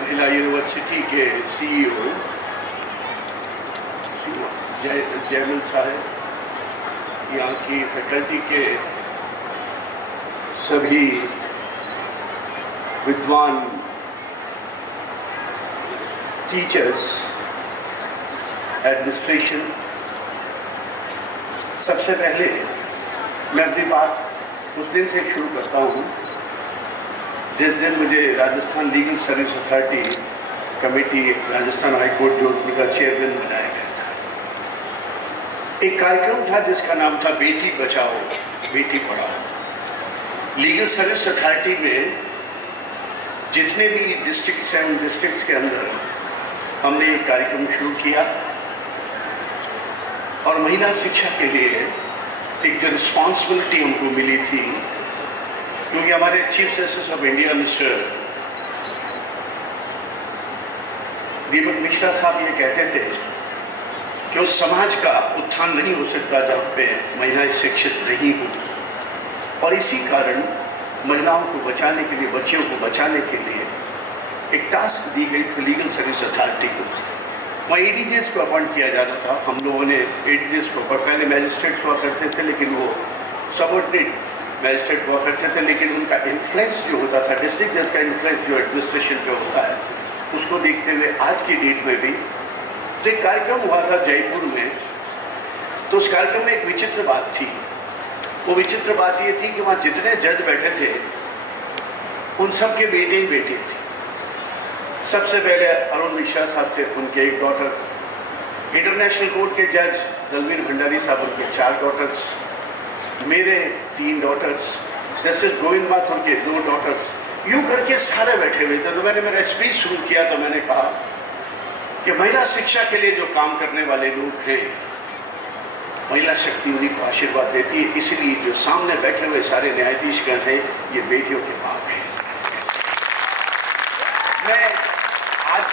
महिला यूनिवर्सिटी के सीईओ जयमल साहब, यहाँ की फैकल्टी के सभी विद्वान टीचर्स, एडमिनिस्ट्रेशन, सबसे पहले मैं अपनी बात उस दिन से शुरू करता हूँ जिस दिन मुझे Rajasthan legal service authority committee Rajasthan high court Jodhpur का चेयरमैन बनाया गया था। एक कार्यक्रम था जिसका नाम था Beti Bachao Beti Padhao. Legal service authority में जितने भी डिस्ट्रिक्ट्स हैं उन डिस्ट्रिक्ट्स के अंदर हमने एक कार्यक्रम शुरू किया और महिला शिक्षा के लिए एक जो रिस्पॉन्सिबिलिटी हमको मिली थी, क्योंकि हमारे chief justice of India mister Deepak Mishra साहब ये कहते थे कि उस समाज का उत्थान नहीं हो सकता जहाँ पे महिलाएं शिक्षित नहीं हो, और इसी कारण महिलाओं को बचाने के लिए, बच्चियों को बचाने के लिए एक टास्क दी गई थी लीगल सर्विस अथॉरिटी को। वहाँ एडीजेस को अपॉइंट किया जाता था। हम लोगों ने एडीजेस को, पहले मैजिस्ट्रेट्स हुआ करते थे लेकिन वो सबऑर्डिनेट मैजिस्ट्रेट हुआ करते थे, लेकिन उनका इन्फ्लुएंस जो होता था, डिस्ट्रिक्ट जज का इन्फ्लुएंस जो एडमिनिस्ट्रेशन जो होता है, उसको देखते हुए आज की डेट में भी तो एक कार्यक्रम हुआ था जयपुर में। तो उस कार्यक्रम में एक विचित्र बात थी। वो विचित्र बात ये थी कि वहाँ जितने जज बैठे थे उन सब के बेटे ही बेटे थे। सबसे पहले अरुण मिश्रा साहब थे, उनके एक डॉटर, इंटरनेशनल कोर्ट के जज दलवीर भंडारी साहब, उनके 4 डॉटर्स, मेरे 3 डॉटर्स, जस्टिस गोविंद माथुर के 2 डॉटर्स, यूँ करके सारे बैठे हुए थे। तो मैंने मेरा स्पीच शुरू किया तो मैंने कहा कि महिला शिक्षा के लिए जो काम करने वाले लोग हैं, महिला शक्ति उन्हीं को आशीर्वाद देती है, इसलिए जो सामने बैठे हुए सारे न्यायाधीशगण हैं ये बेटियों के बाप हैं। मैं आज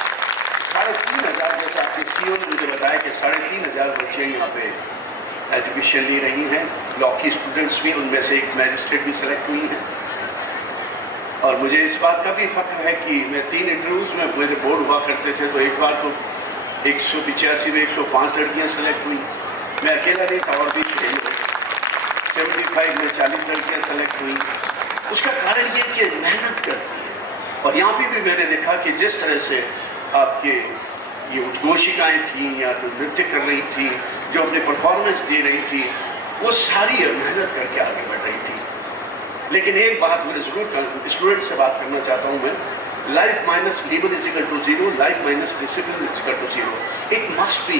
3,500, जैसा आपके सीईओ ने मुझे बताया कि 3,500 बच्चे यहाँ पे एजुकेशन ले रही हैं, लॉ की स्टूडेंट्स भी, उनमें से एक मैजिस्ट्रेट भी सेलेक्ट हुई हैं। और मुझे इस बात का भी फख्र है कि मैं 3 इंटरव्यूज़ में मेरे बोर्ड हुआ करते थे, तो एक बार तो 185 में 105 लड़कियाँ सेलेक्ट हुई। मैं अकेला नहीं था, और भी 75 में 40 लड़कियाँ सेलेक्ट हुई। उसका कारण ये कि मेहनत करती है। और यहाँ पे भी मैंने देखा कि जिस तरह से आपके ये उद्घोषिकाएँ थीं या जो नृत्य कर रही थी, जो अपने परफॉर्मेंस दे रही थी, वो सारी मेहनत करके आगे बढ़ रही थी। लेकिन एक बात मैं ज़रूर स्टूडेंट से बात करना चाहता हूँ मैं, life minus labour is equal to 0, life minus discipline is equal to 0। It must be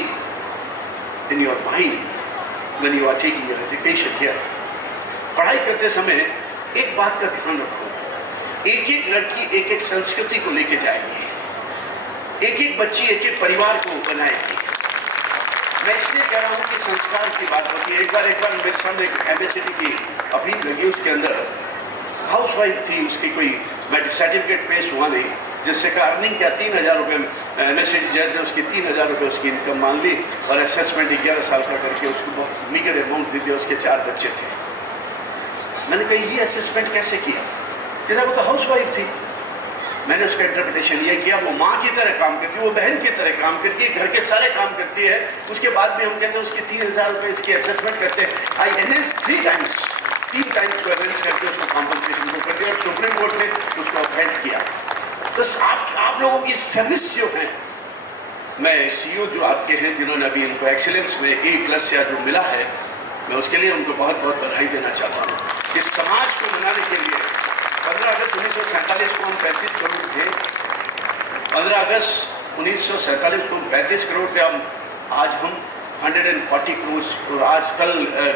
in your mind when you are taking your education here. पढ़ाई करते समय एक बात का ध्यान रखो, एक एक लड़की एक एक संस्कृति को लेके जाएगी, एक एक बच्ची एक एक परिवार को बनाएगी। मैं इसलिए कह रहा हूँ कि संस्कार की बात होती है। एक बार मेरे सामने एक एमएससीटी की अपील लगी, उसके अंदर हाउसवाइफ थी, उसकी कोई सर्टिफिकेट पेश हुआ नहीं, जिससे का अर्निंग क्या 3,000 रुपये, एमएससीटी जज ने उसकी 3,000 रुपये उसकी इनकम मान ली और असेसमेंट 11 साल का करके उसको बहुत मीगर अमाउंट दे दिया। उसके 4 बच्चे थे। मैंने कहा ये असेसमेंट कैसे किया? जैसा वो तो हाउसवाइफ थी। मैंने उसका इंटरप्रिटेशन ये किया, वो माँ की तरह काम करती है, वो बहन की तरह काम करती है, घर के सारे काम करती है। उसके बाद भी हम कहते हैं उसके 3,000 रुपये इसकी असेसमेंट करते हैं। आई एनएस 3 टाइम्स को अरेंज करके उसको कॉम्पनसेशन को कर दिया और सुप्रीम कोर्ट ने उसको अपहेड किया। तो आप लोगों की सर्विस जो है, मैं सीईओ जो आपके हैं जिन्होंने अभी इनको एक्सीलेंस में A+ या जो मिला है, मैं उसके लिए उनको बहुत बहुत बधाई देना चाहता हूँ। इस समाज को बनाने के लिए 15 अगस्त 1947 को हम 35 करोड़ थे। 15 अगस्त 1947 को हम 35 करोड़ थे। आज हम 140 करोड़। आजकल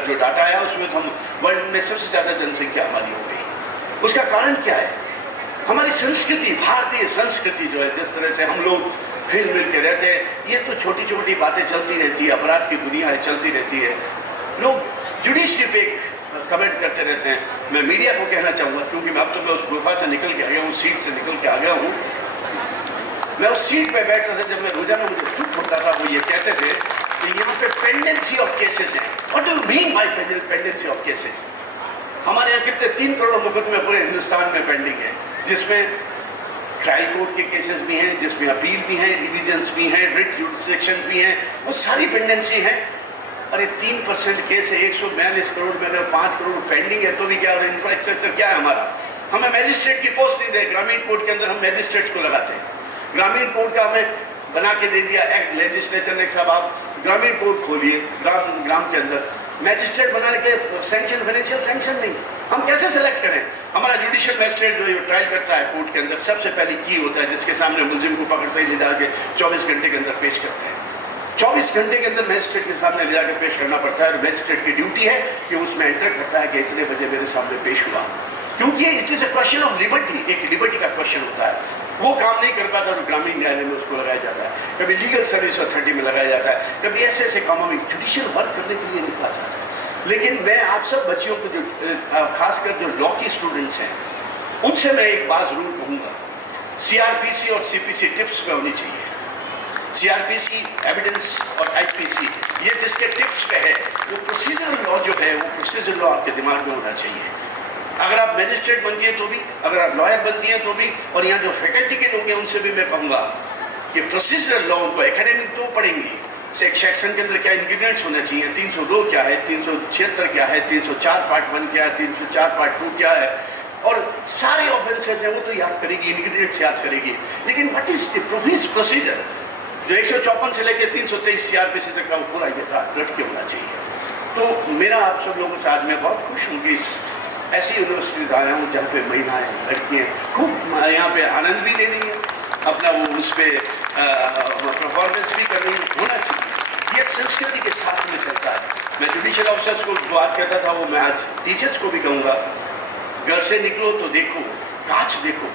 जो डाटा आया उसमें तो हम वर्ल्ड में सबसे ज़्यादा जनसंख्या हमारी हो गई। उसका कारण क्या है? हमारी संस्कृति, भारतीय संस्कृति जो है, जिस तरह से हम लोग हिल मिल के रहते हैं। ये तो छोटी छोटी बातें चलती रहती है, अपराध की दुनिया चलती रहती है, लोग जुडिशरी पे कमेंट करते रहते हैं। मैं मीडिया को कहना चाहूँगा, क्योंकि अब तो मैं उस गुफा से निकल के आ गया हूँ, सीट से निकल के आ गया हूँ। मैं उस सीट पे बैठता था, जब मैं रोजाना मुझे दुख होता था, वो ये कहते थे कि यहाँ पे पेंडेंसी ऑफ केसेस है। What do you mean by pendency of cases? हमारे यहाँ कितने 3 करोड़ मुकदमे पूरे हिंदुस्तान में पेंडिंग है, जिसमें ट्रायल कोर्ट के केसेस भी हैं जिसमें अपील भी हैं, रिविजन्स भी हैं, रिट जुडिक्शन भी हैं, वो सारी पेंडेंसी है। अरे 3% केस है 142 करोड़ में, अगर 5 करोड़ पेंडिंग है तो भी क्या, और इंफ्रास्ट्रक्चर क्या है हमारा? हमें मैजिस्ट्रेट की पोस्ट नहीं दे, ग्रामीण कोर्ट के अंदर हम मैजिस्ट्रेट को लगाते हैं। ग्रामीण कोर्ट का हमें बना के दे दिया एक्ट, लेजिस्लेचर ने, साहब आप ग्रामीण कोर्ट खोलिए ग्राम के अंदर, मैजिस्ट्रेट बनाने के सैंक्शन, फाइनेंशियल सैंक्शन नहीं, हम कैसे सेलेक्ट करें? हमारा जुडिशियल मैजिस्ट्रेट जो ट्रायल करता है कोर्ट के अंदर, सबसे पहले की होता है जिसके सामने मुलजिम को पकड़ते ही ले जाके 24 घंटे के अंदर पेश करते हैं। 24 घंटे के अंदर मैजिस्ट्रेट के सामने ले जाकर पेश करना पड़ता है, और मैजिस्ट्रेट की ड्यूटी है कि उसमें एंटर करता है कि इतने बजे मेरे सामने पेश हुआ, क्योंकि it is a question of liberty, एक लिबर्टी का क्वेश्चन होता है। वो काम नहीं कर पाता तो ग्रामीण न्यायालय में उसको लगाया जाता है, कभी लीगल सर्विस अथॉरिटी में लगाया जाता है, कभी ऐसे ऐसे कामों में जुडिशियल वर्क करने के लिए निकाला जाता है। लेकिन मैं आप सब बच्चियों को, जो खासकर जो लॉ की स्टूडेंट्स हैं, उनसे मैं एक बात जरूर कहूँगा, CRPC और CPC टिप्स पे होनी चाहिए। CRPC एविडेंस और IPC ये जिसके टिप्स पे है, वो प्रोसीजरल लॉ जो है, वो प्रोसीजरल लॉ आपके दिमाग में होना चाहिए। अगर आप मैजिस्ट्रेट बनती हैं तो भी, अगर आप लॉयर बनती हैं तो भी, और यहाँ जो फैकल्टी के लोग हैं उनसे भी मैं कहूँगा कि प्रोसीजरल लॉ उनको एकेडमिक तो पढ़ेंगे, एक सेक्शन के अंदर क्या इंग्रीडियंट्स होने चाहिए, 302 क्या है, 376 क्या है, 304 पार्ट 1 क्या है, 304 पार्ट 2 क्या है, और सारे ऑफेंसेज हैं वो तो याद करेगी, इंग्रीडियंट्स याद करेगी। लेकिन व्हाट इज द प्रोसीजर जो 154 से लेकर 323 CRPC तक का वो पूरा ये रट के होना चाहिए। तो मेरा आप सब लोगों से आज मैं बहुत खुश हूँ कि इस ऐसी यूनिवर्सिटी आया हूँ जहाँ पे महिलाएं, लड़कियाँ खूब यहाँ पे आनंद भी ले रही हैं, अपना वो उस पर परफॉर्मेंस भी कर रही होना चाहिए। ये संस्कृति के साथ में चलता है। मैं जुडिशियल ऑफिसर्स को बात कहता था, वो मैं आज टीचर्स को भी कहूँगा, घर से निकलो तो देखो, कांच देखो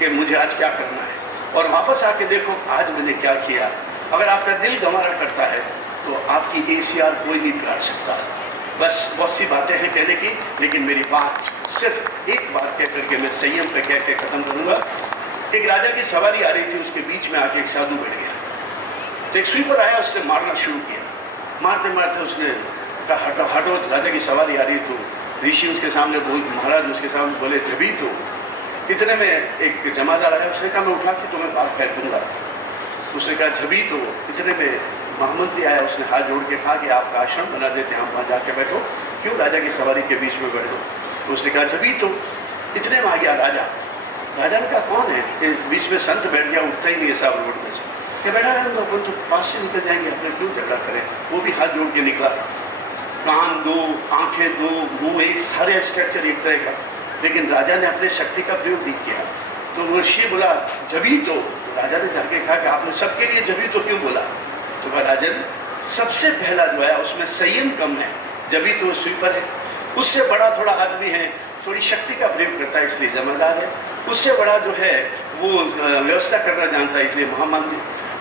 कि मुझे आज क्या करना है, और वापस आके देखो आज मैंने क्या किया। अगर आपका दिल गंवारा करता है तो आपकी ACR कोई नहीं बिगाड़ सकता। बस बहुत सी बातें हैं कहने की, लेकिन मेरी बात सिर्फ एक बात कह करके मैं संयम पे कह के ख़त्म करूँगा। एक राजा की सवारी आ रही थी, उसके बीच में आके एक साधु बैठ गया, तो एक स्वीपर आया, उसने मारना शुरू किया। मारते मारते उसने कहा हटो हटो, राजा की सवारी आ रही। तो ऋषि उसके सामने बोल, महाराज उसके सामने बोले जभी तो। इतने में एक जमादार आया, उसने कहा मैं उठा के तुम्हें बात फेंक दूंगा। उसने कहा जभी तो। इतने में महामंत्री आया, उसने हाथ जोड़ के कहा कि आपका आश्रम बना देते हैं, आप वहाँ जाके बैठो, क्यों राजा की सवारी के बीच में बैठो। तो उसने कहा जभी तो। इतने में आ गया राजा। राजा ने कहा कौन है? बीच में संत बैठ गया, उठता ही नहीं है साहब रोड में से, क्या बैठा रहे अपन तो पास से निकल जाएंगे, अपने क्यों झगड़ा करें। वो भी हाथ जोड़ के निकला, कान दो, आंखें दो, मुंह एक, सारे स्ट्रक्चर एक तरह का, लेकिन राजा ने अपने शक्ति का प्रयोग नहीं किया। तो वो ऋषि बोला जभी तो। राजा ने जाके कहा कि आपने सबके लिए जभी तो क्यों बोला? तो कहा राजन, सबसे पहला जो है उसमें संयम कम है, जभी तो स्वीपर है, उससे बड़ा थोड़ा आदमी है, थोड़ी शक्ति का प्रयोग करता है इसलिए जमादार है, उससे बड़ा जो है वो व्यवस्था करना जानता है इसलिए महामंत्री।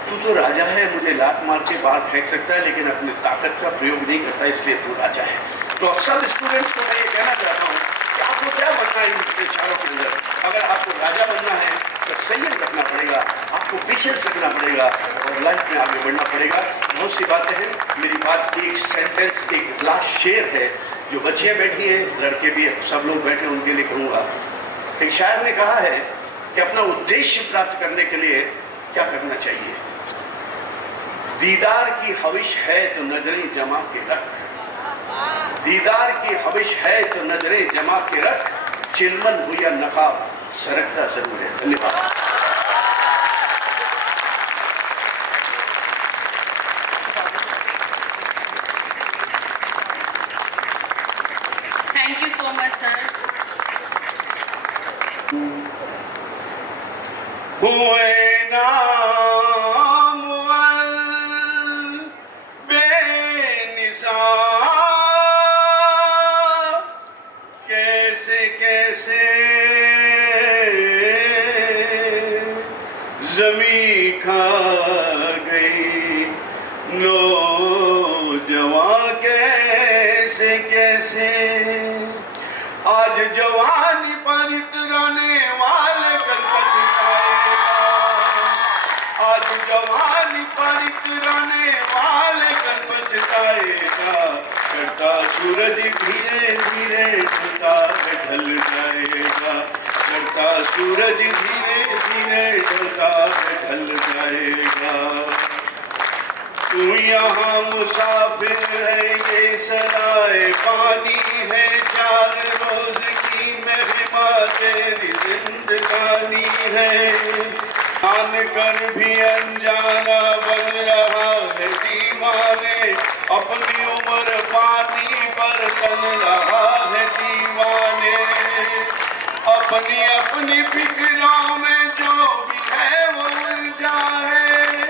तू तो राजा है, मुझे लात मार के बाहर फेंक सकता है, लेकिन अपनी ताकत का प्रयोग नहीं करता, इसलिए तू राजा है। तो सब स्टूडेंट्स को मैं ये कहना चाहता हूँ कि आपको क्या बनना है इन चारों के अंदर। अगर आपको राजा बनना है तो संयम रखना पड़ेगा, आपको पेशेंस रखना पड़ेगा, और लाइफ में आगे बढ़ना पड़ेगा। बहुत सी बातें हैं, मेरी बात एक सेंटेंस, एक लास्ट शेर है। जो बच्चियाँ बैठी हैं, लड़के भी सब लोग बैठे, उनके लिए कहूँगा। एक शायर ने कहा है कि अपना उद्देश्य प्राप्त करने के लिए क्या करना चाहिए। दीदार की हविश है तो नजरें जमा के रख, दीदार की हविश है तो नजरें जमा के रख, चिलमन हो या नकाब सरकता जरूर है। धन्यवाद। Thank you so much, sir. हुए नाम बेनिसा, कैसे कैसे जमी खा गई नौजवां, कैसे कैसे आज जवानी पर इतराने वाले कल पछताएगा, आज जवानी पर इतराने वाले कल पछताएगा, करता सूरज धीरे धीरे ढलता ढल जाएगा, करता ढलता सूरज धीरे धीरे ढलता ढल जाएगा। तू यहाँ मुसाफिर है, ये सराय पानी है, 4 रोज की महिमा तेरी जिंदगानी है। जान कर भी अनजाना बन रहा है दीवाने, अपनी उम्र पानी पर तन रहा है दीवाने। अपनी अपनी फिक्रों में जो भी है वो उलझा है,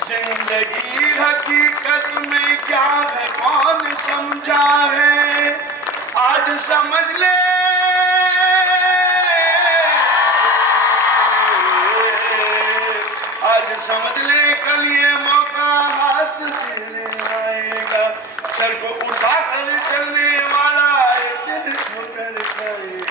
जिंदगी हकीकत में क्या है कौन समझा है। आज समझ ले, आज समझ ले, कल ये मौका हाथ तेरे आएगा। सर को उठा कर चलने वाला एक दिन ठोकर खाएगा।